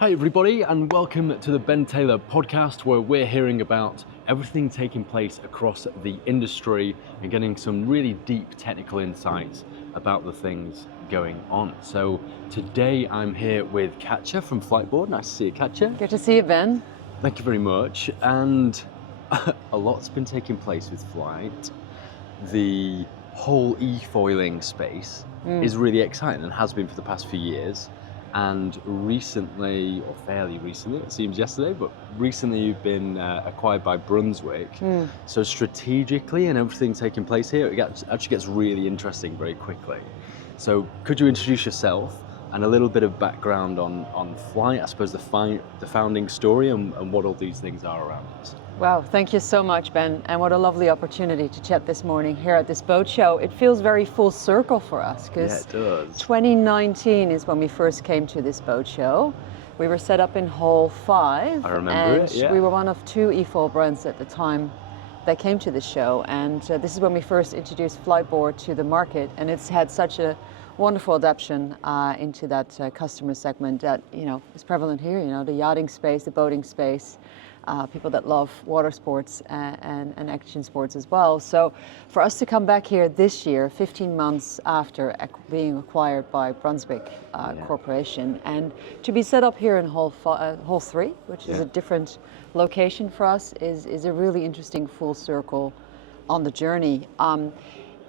Hi everybody, and welcome to the Ben Taylor podcast, where we're hearing about everything taking place across the industry and getting some really deep technical insights about the things going on. So today I'm here with Katja from Fliteboard. Nice to see you, Katja. Good to see you, Ben. Thank you very much. And a lot's been taking place with Flight. The whole e-foiling space is really exciting and has been for the past few years. And recently, or fairly recently, it seems yesterday, but recently you've been acquired by Brunswick. So strategically and everything taking place here, it actually gets really interesting very quickly. So could you introduce yourself and a little bit of background on Flight, I suppose the founding story and what all these things are around us? Wow, thank you so much, Ben. And what a lovely opportunity to chat this morning here at this boat show. It feels very full circle for us because 2019 is when we first came to this boat show. We were set up in Hall 5. I remember it, yeah. We were one of two e-foil brands at the time that came to the show. And this is when we first introduced Fliteboard to the market. And it's had such a wonderful adaptation into that customer segment that, is prevalent here, the yachting space, the boating space. People that love water sports and action sports as well. So for us to come back here this year, 15 months after being acquired by Brunswick Corporation, and to be set up here in Hall 3, which is a different location for us, is a really interesting full circle on the journey.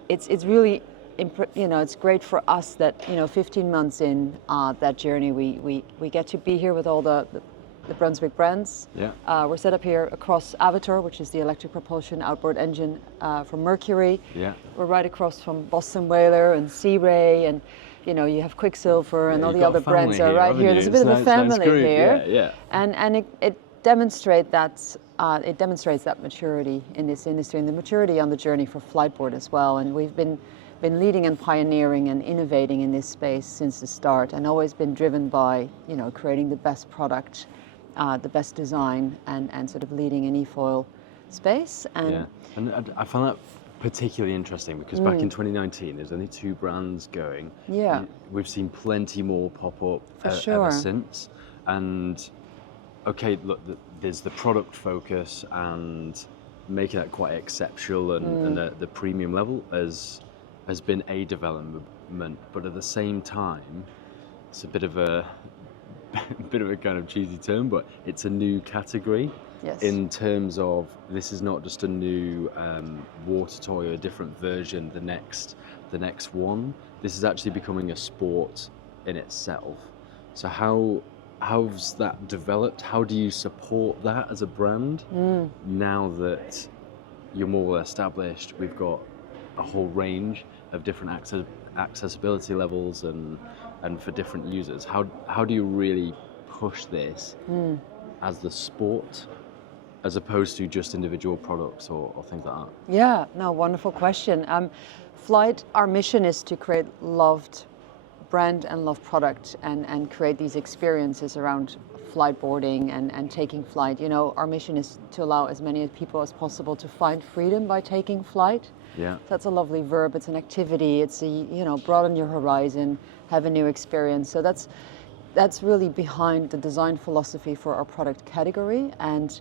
It's really, it's great for us that 15 months in that journey, we get to be here with all the Brunswick brands. We're set up here across Avatar, which is the electric propulsion outboard engine from Mercury. We're right across from Boston Whaler and Sea Ray, and you have Quicksilver and all the other brands are right here. There's a bit of a family here, and it demonstrates that maturity in this industry and the maturity on the journey for Fliteboard as well. And we've been leading and pioneering and innovating in this space since the start, and always been driven by creating the best product, the best design, and sort of leading an e-foil space. And I found that particularly interesting because back in 2019 there's only two brands going. And we've seen plenty more pop up ever since. And okay, look, there's the product focus and making that quite exceptional and the premium level has been a development, but at the same time it's a bit of a kind of cheesy term, but it's a new category in terms of this is not just a new water toy or a different version, the next one. This is actually becoming a sport in itself. So how's that developed? How do you support that as a brand now that you're more established? We've got a whole range of different accessibility levels and for different users. How do you really push this as the sport as opposed to just individual products or things like that? Yeah, no, wonderful question. Flight, our mission is to create loved brand and loved product and create these experiences around flightboarding and taking flight. Our mission is to allow as many people as possible to find freedom by taking flight. That's a lovely verb. It's an activity. It's broaden your horizon, have a new experience. So that's really behind the design philosophy for our product category. And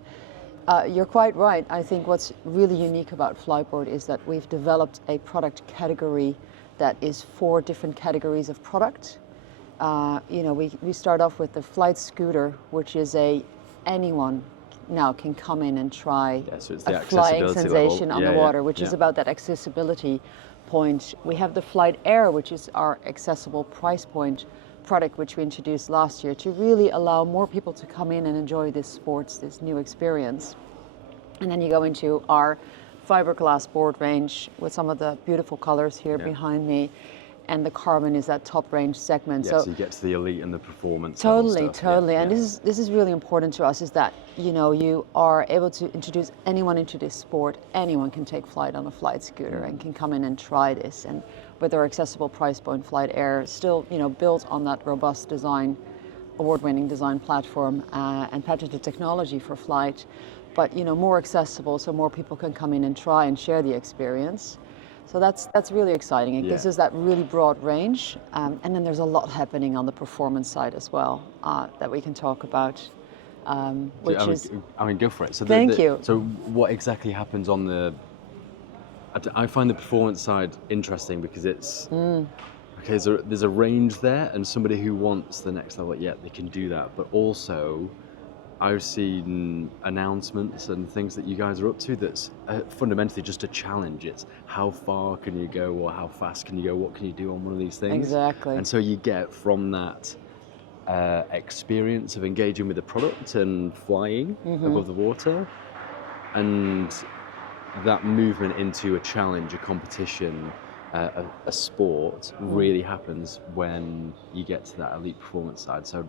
you're quite right. I think what's really unique about Fliteboard is that we've developed a product category that is 4 different categories of product. We start off with the flight scooter, which is anyone now can come in and try a flying sensation on the water, which is about that accessibility point. We have the Flight Air, which is our accessible price point product, which we introduced last year to really allow more people to come in and enjoy this new experience. And then you go into our fiberglass board range with some of the beautiful colors here behind me. And the carbon is that top range segment. So you get to the elite and the performance. Totally. And this is really important to us, is that you are able to introduce anyone into this sport. Anyone can take flight on a flight scooter and can come in and try this. And with our accessible price point, Flight Air, still built on that robust design, award-winning design platform and patented technology for flight, but more accessible, so more people can come in and try and share the experience. So that's really exciting. It gives us that really broad range, and then there's a lot happening on the performance side as well that we can talk about. Which I mean, go for it. So thank you. So what exactly happens on the? I find the performance side interesting because it's okay. So there's a range there, and somebody who wants the next level, they can do that. But also, I've seen announcements and things that you guys are up to that's fundamentally just a challenge. It's how far can you go, or how fast can you go? What can you do on one of these things? Exactly. And so you get from that experience of engaging with the product and flying above the water, and that movement into a challenge, a competition, a sport really happens when you get to that elite performance side. So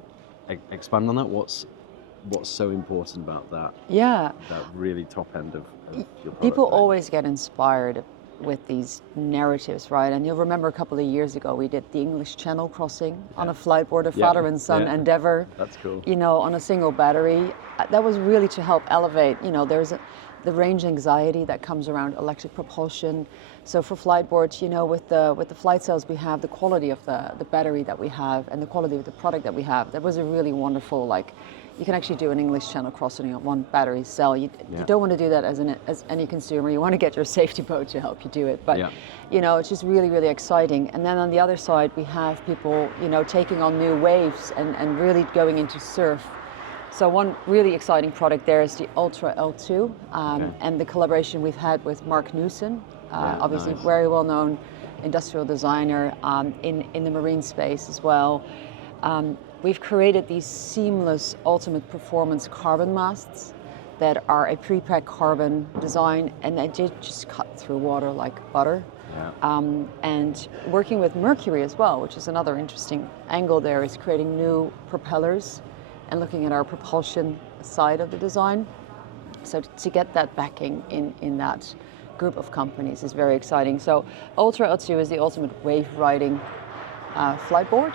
expand on that. What's so important about that? Yeah. That really top end of your product. People always get inspired with these narratives, right? And you'll remember a couple of years ago, we did the English Channel crossing on a Fliteboard, a father and son endeavor. That's cool. On a single battery. That was really to help elevate, there's the range anxiety that comes around electric propulsion. So for Fliteboard, with the flight cells we have, the quality of the battery that we have and the quality of the product that we have, that was a really wonderful, you can actually do an English Channel crossing on one battery cell. You don't want to do that as any consumer. You want to get your safety boat to help you do it. But, it's just really, really exciting. And then on the other side, we have people, taking on new waves and really going into surf. So one really exciting product there is the Ultra L2 and the collaboration we've had with Mark Newson, obviously very well-known industrial designer in the marine space as well. We've created these seamless ultimate performance carbon masts that are a pre-packed carbon design, and they just cut through water like butter. And working with Mercury as well, which is another interesting angle there, is creating new propellers and looking at our propulsion side of the design. So to get that backing in that group of companies is very exciting. So Ultra L2 is the ultimate wave riding Fliteboard.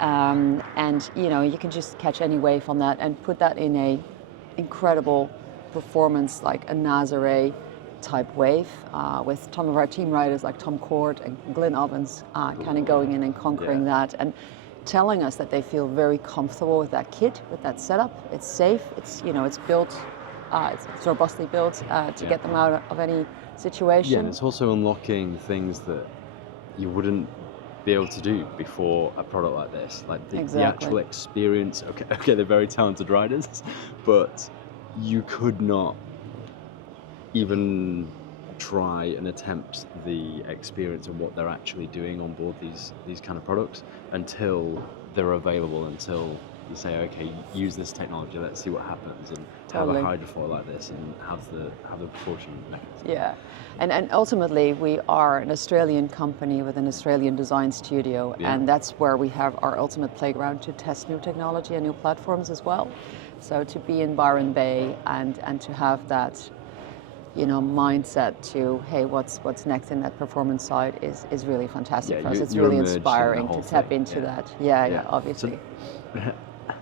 And you can just catch any wave on that and put that in a incredible performance like a Nazare type wave with some of our team riders like Tom Court and Glyn Ovens kind of going in and conquering that and telling us that they feel very comfortable with that kit, with that setup. It's safe, it's built, it's robustly built to get them out of any situation. Yeah, and it's also unlocking things that you wouldn't be able to do before a product like this, like the actual experience. Okay, they're very talented riders, but you could not even try and attempt the experience of what they're actually doing on board these kind of products until they're available, until you say, okay, use this technology, let's see what happens, and have a hydrofoil like this and have the propulsion mechanism. Yeah, and ultimately we are an Australian company with an Australian design studio, and that's where we have our ultimate playground to test new technology and new platforms as well. So to be in Byron Bay and to have that mindset to, hey, what's next in that performance side is really fantastic for us. It's really inspiring to tap into that. Yeah, obviously. So,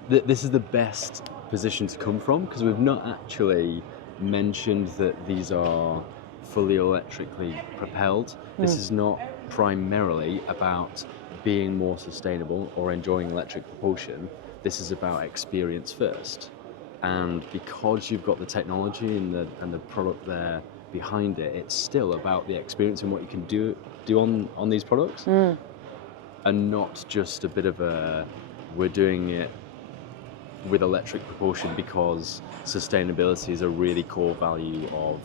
this is the best position to come from, because we've not actually mentioned that these are fully electrically propelled. This is not primarily about being more sustainable or enjoying electric propulsion. This is about experience first. And because you've got the technology and the product there behind it, it's still about the experience and what you can do on these products, and not just a bit of we're doing it with electric propulsion because sustainability is a really core value of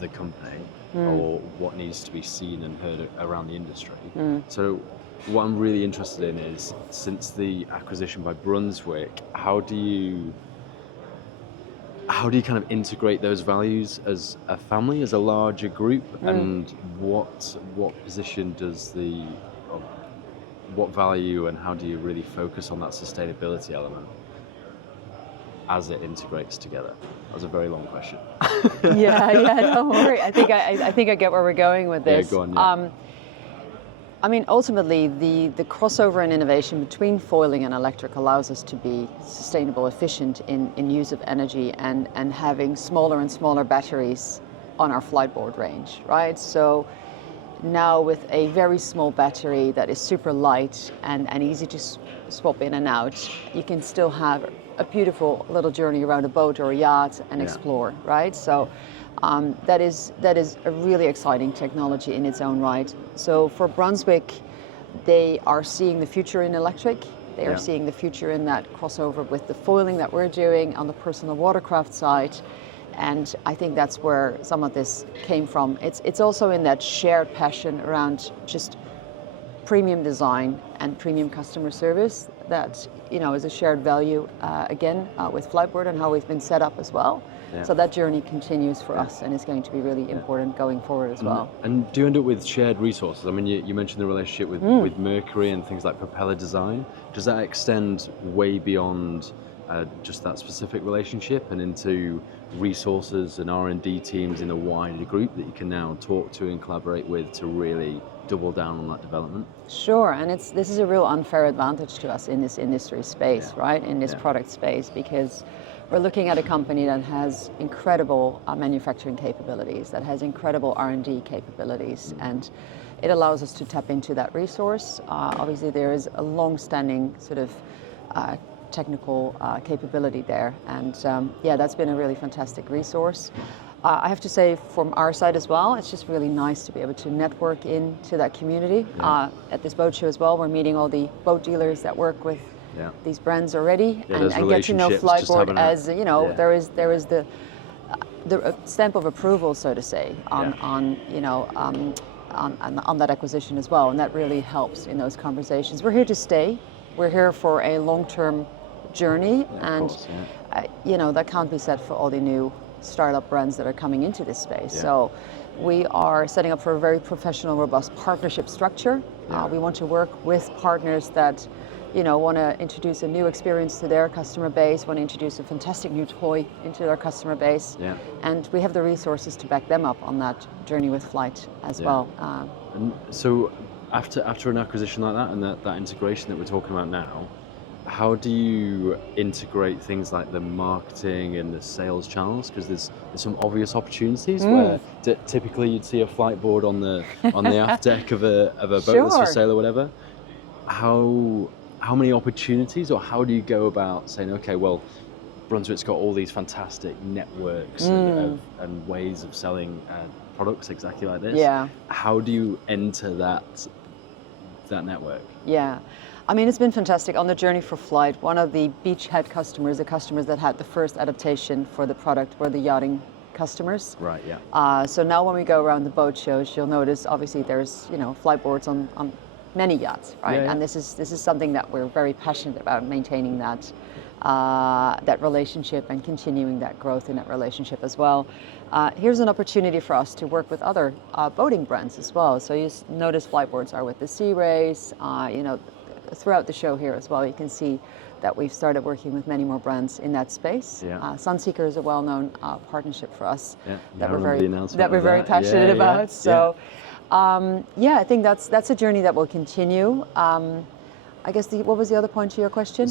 the company or what needs to be seen and heard around the industry. So what I'm really interested in is, since the acquisition by Brunswick, how do you kind of integrate those values as a family, as a larger group, and what position does what value and how do you really focus on that sustainability element as it integrates together? That was a very long question. yeah, don't worry. I think I get where we're going with this. Yeah, go on, yeah. I mean, ultimately, the crossover and innovation between foiling and electric allows us to be sustainable, efficient in use of energy and having smaller and smaller batteries on our Fliteboard range, right? So now with a very small battery that is super light and easy to swap in and out, you can still have a beautiful little journey around a boat or a yacht and explore, right? So that is a really exciting technology in its own right. So for Brunswick, they are seeing the future in electric. They are seeing the future in that crossover with the foiling that we're doing on the personal watercraft side. And I think that's where some of this came from. It's also in that shared passion around just premium design and premium customer service that, you know, is a shared value, again, with Fliteboard and how we've been set up as well. Yeah. So that journey continues for us, and it's going to be really important going forward as well. And do you end up with shared resources? I mean, you mentioned the relationship with Mercury and things like propeller design. Does that extend way beyond just that specific relationship and into resources and R&D teams in a wider group that you can now talk to and collaborate with to really double down on that development? Sure, and this is a real unfair advantage to us in this industry space, right? In this product space, because we're looking at a company that has incredible manufacturing capabilities, that has incredible R&D capabilities, and it allows us to tap into that resource. Obviously, there is a long-standing sort of technical capability there, and that's been a really fantastic resource. I have to say, from our side as well, it's just really nice to be able to network into that community. At this boat show as well, we're meeting all the boat dealers that work with these brands already, and get to know Fliteboard as, you know, there is the stamp of approval, so to say, on that acquisition as well, and that really helps in those conversations. We're here to stay. We're here for a long-term journey, and you know, that can't be said for all the new startup brands that are coming into this space. So we are setting up for a very professional, robust partnership structure. We want to work with partners that, you know, want to introduce a new experience to their customer base, want to introduce a fantastic new toy into their customer base, and we have the resources to back them up on that journey with Flight as well. And so after an acquisition like that and that integration that we're talking about now, how do you integrate things like the marketing and the sales channels? Because there's some obvious opportunities where typically you'd see a Fliteboard on the aft deck of a boat that's for sale or whatever. How many opportunities, or how do you go about saying, okay, well, Brunswick's got all these fantastic networks and ways of selling products exactly like this. How do you enter that network? I mean, it's been fantastic on the journey for Flight. One of the beachhead customers, the customers that had the first adaptation for the product, were the yachting customers. Right, so now when we go around the boat shows, you'll notice obviously there's, you know, Fliteboards on many yachts, right? And this is something that we're very passionate about, maintaining that relationship and continuing that growth in that relationship as well. Here's an opportunity for us to work with other boating brands as well. So you notice Fliteboards are with the Sea Race, you know, throughout the show here as well. You can see that we've started working with many more brands in that space. Sunseeker is a well-known partnership for us that we're very passionate about. So. I think that's a journey that will continue. I guess what was the other point to your question?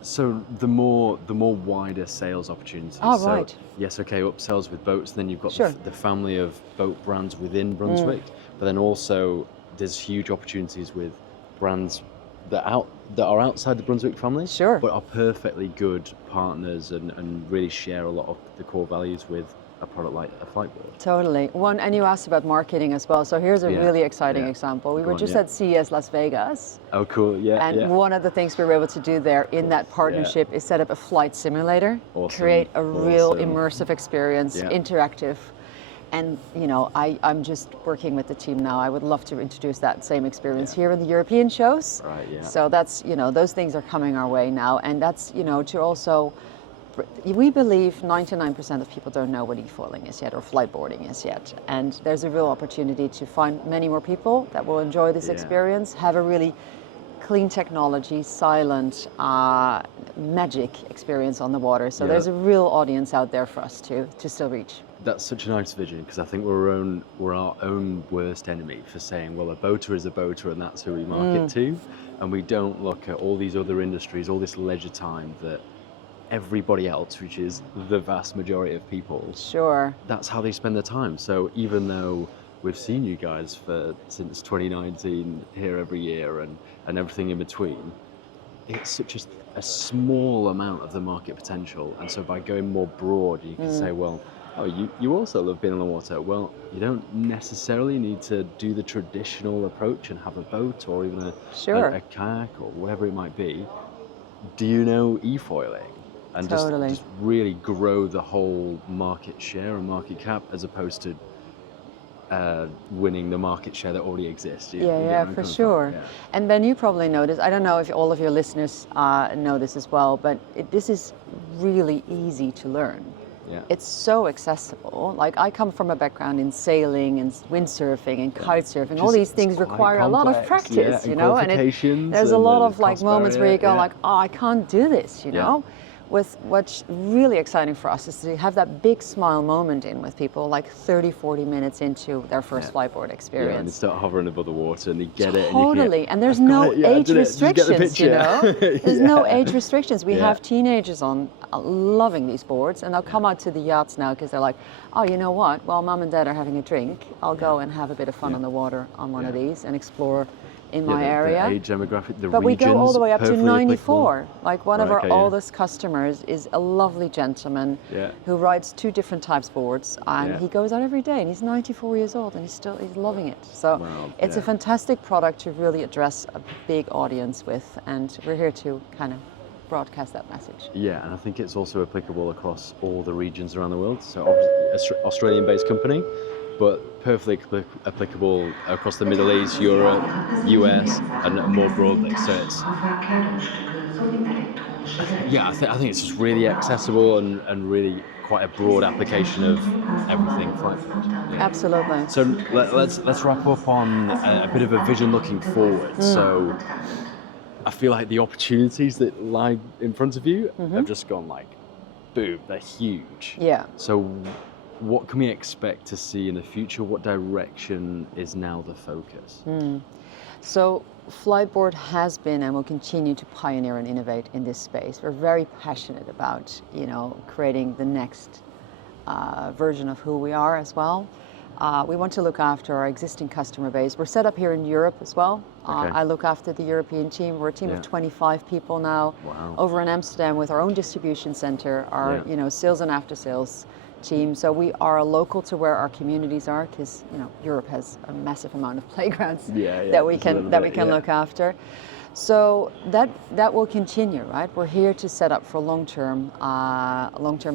So the more wider sales opportunities. Right. Yes, okay, upsells with boats. Then you've got the family of boat brands within Brunswick, but then also there's huge opportunities with brands that are outside the Brunswick family, but are perfectly good partners and really share a lot of the core values with a product like a Fliteboard. Totally. And you asked about marketing as well. So here's a really exciting example. We were just at CES Las Vegas. Oh, cool. And one of the things we were able to do there in that partnership is set up a flight simulator, create a real immersive experience, interactive. And, you know, I'm just working with the team now. I would love to introduce that same experience here in the European shows. So that's, you know, those things are coming our way now. And that's, you know, to also, we believe 99% of people don't know what e-foiling is yet or Fliteboarding is yet. And there's a real opportunity to find many more people that will enjoy this experience, have a really clean technology, silent, magic experience on the water. So there's a real audience out there for us to still reach. That's such a nice vision, because I think we're our own worst enemy for saying, well, a boater is a boater and that's who we market to. And we don't look at all these other industries, all this leisure time that everybody else, which is the vast majority of people, that's how they spend their time. So even though we've seen you guys since 2019 here every year and everything in between. It's such a small amount of the market potential, and so by going more broad, you can say, well, oh, you also love being on the water. Well, you don't necessarily need to do the traditional approach and have a boat or even a kayak or whatever it might be. Do you know e-foiling? And just really grow the whole market share and market cap, as opposed to winning the market share that already exists. For sure. Yeah. And Ben, you probably noticed, I don't know if all of your listeners know this as well, but this is really easy to learn. Yeah. It's so accessible. Like, I come from a background in sailing and windsurfing and kite surfing. All these things require a lot of practice, you know, and there's a lot of like moments where you go like, oh, I can't do this, you know. What's really exciting for us is to have that big smile moment with people, like 30, 40 minutes into their first Fliteboard experience. Yeah, and they start hovering above the water and they get it. Totally, and there's no age restrictions, you know? There's no age restrictions. We have teenagers on loving these boards, and they'll come out to the yachts now because they're like, oh, you know what? While mom and dad are having a drink, I'll go and have a bit of fun on the water on one of these and explore in my area. The age demographic, the but we go all the way up to 94. Applicable. Like one of our oldest customers is a lovely gentleman who rides 2 different types of boards, and he goes out every day, and he's 94 years old, and he's loving it. So it's a fantastic product to really address a big audience with, and we're here to kind of broadcast that message. Yeah, and I think it's also applicable across all the regions around the world. So obviously Australian-based company, but perfectly applicable across the Middle East, Europe, US, and more broadly. So it's, I think it's just really accessible and really quite a broad application of everything Fliteboard. Yeah. Absolutely. So let's wrap up on a bit of a vision looking forward. So I feel like the opportunities that lie in front of you have just gone like, boom, they're huge. Yeah. So what can we expect to see in the future? What direction is now the focus? So Fliteboard has been and will continue to pioneer and innovate in this space. We're very passionate about, you know, creating the next version of who we are as well. We want to look after our existing customer base. We're set up here in Europe as well. I look after the European team. We're a team of 25 people now. Wow. Over in Amsterdam with our own distribution center, our you know, sales and after sales team. So we are local to where our communities are, because you know, Europe has a massive amount of playgrounds that we can look after. So that will continue, right? We're here to set up for long-term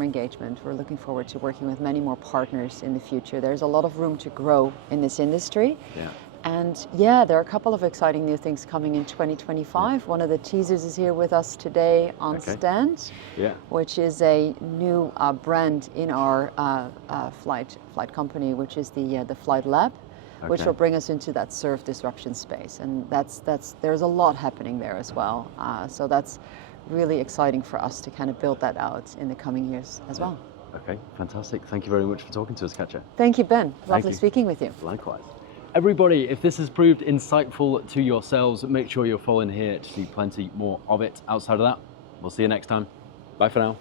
engagement. We're looking forward to working with many more partners in the future. There's a lot of room to grow in this industry. Yeah. And there are a couple of exciting new things coming in 2025. Yeah. One of the teasers is here with us today on stand, which is a new brand in our flight company, which is the Flight Lab. Which will bring us into that surf disruption space, and there's a lot happening there as well. So that's really exciting for us to kind of build that out in the coming years as well. Okay, fantastic. Thank you very much for talking to us, Katja. Thank you, Ben. Lovely speaking with you. Likewise. Everybody, if this has proved insightful to yourselves, make sure you're following here to see plenty more of it. Outside of that, we'll see you next time. Bye for now.